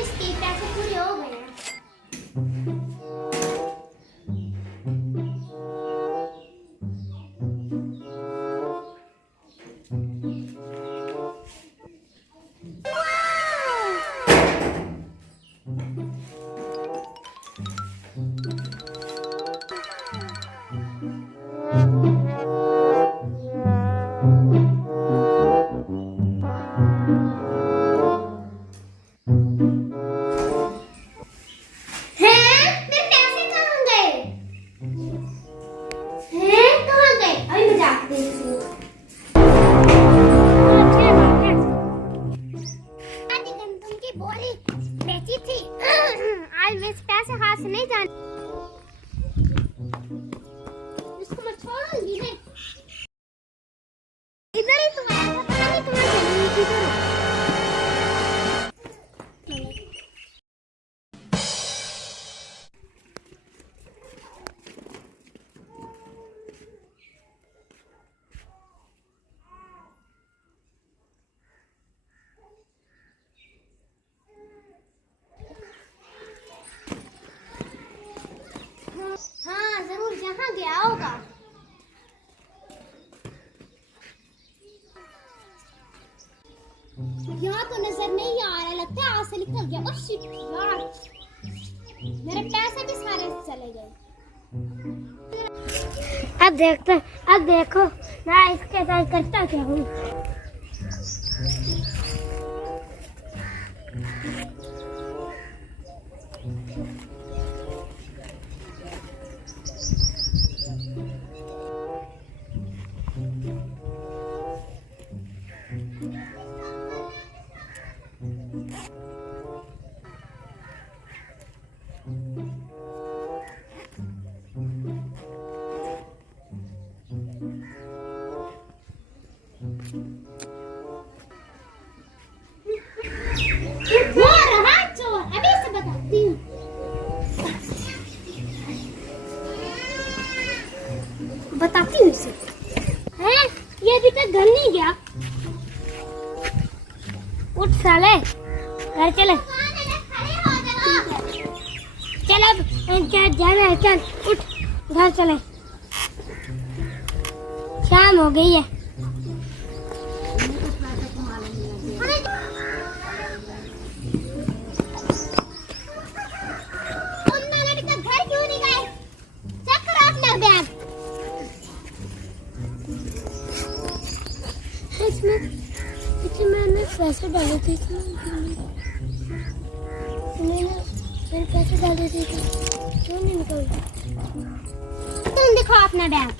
इसके पैसे पूरे हो गए हैं। आज मैं पैसे हाथ से नहीं जाने, इसको मैं छोड़ूंगी नहीं। इधर ही तुम आया था, पता नहीं तुम्हें चली किधर हो। हाँ जरूर, जहाँ गया होगा। यहाँ तो नजर नहीं आ रहा, लगता है आज से निकल गया। और शिट यार, मेरे पैसे भी सारे चले गए। अब देखो मैं इसके साथ करता क्या हूँ। वो रहा चोर, अभी से बताती हूँ। बताती हूँ इसे। हैं? ये अभी तक घर नहीं गया। उठ साले, घर चले। चल अब जाना है, चल उठ घर चले। शाम हो गई है। इसमें मैंने पैसे डाले थे, मैंने पैसे डाले थे, क्यों नहीं निकल रहा? तुम दिखाओ अपना बैग।